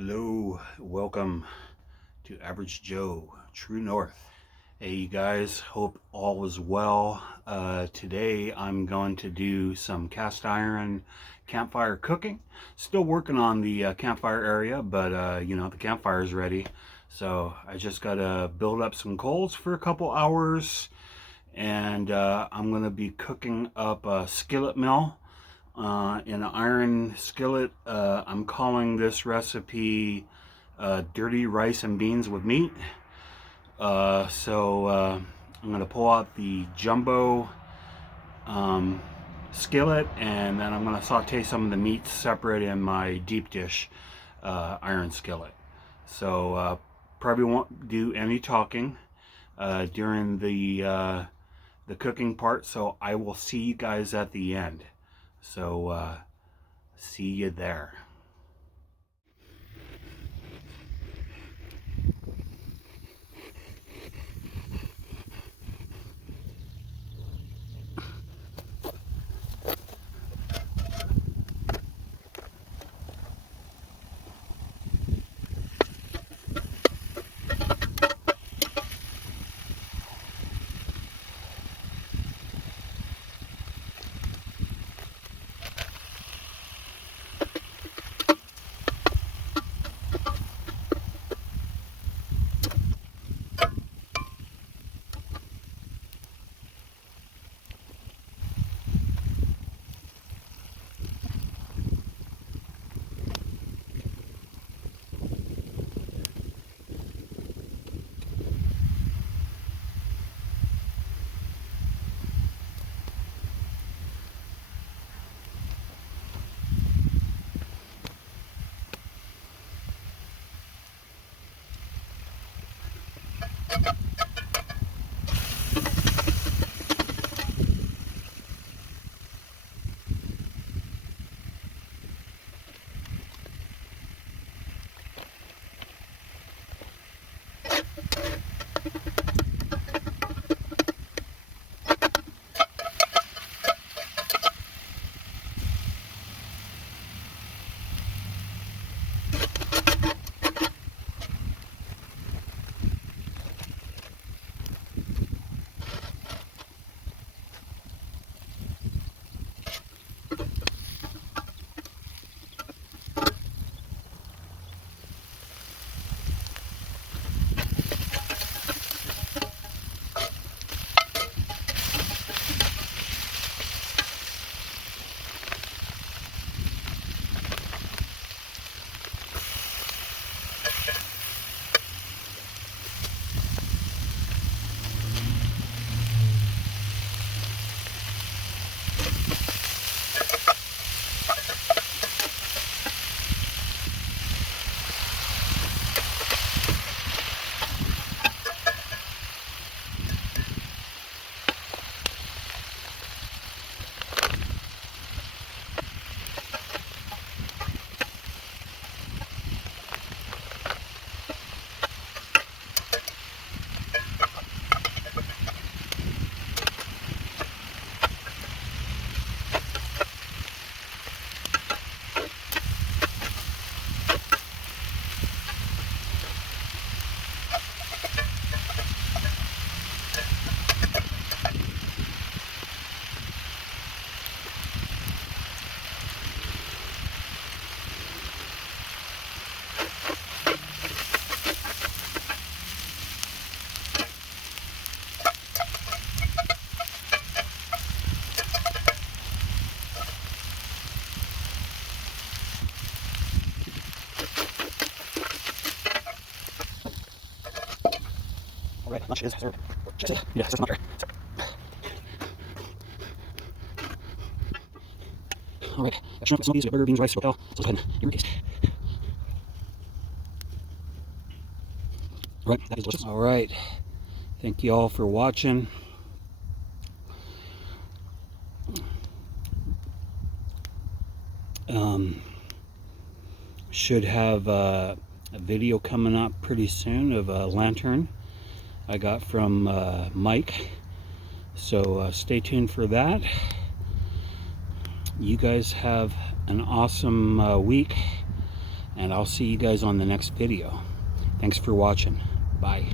Hello, welcome to Average Joe, True North. Hey, you guys, hope all is well. Today I'm going to do some cast iron campfire cooking. Still working on the campfire area, but the campfire is ready. So I just got to build up some coals for a couple hours, and I'm going to be cooking up a skillet meal in an iron skillet. I'm calling this recipe dirty rice and beans with meat. So I'm going to pull out the jumbo skillet, and then I'm going to saute some of the meats separate in my deep dish iron skillet. So probably won't do any talking during the cooking part, so I will see you guys at the end. So see you there. All right, lunch is served. Yeah, it's not here. All right, shrimp, smokies, burger, beans, rice, hotel. Let's go ahead and give her a taste. All right, that is delicious. All right, thank you all for watching. Should have a video coming up pretty soon of a lantern I got from Mike, so stay tuned for that. You guys have an awesome week, and I'll see you guys on the next video. Thanks for watching. Bye.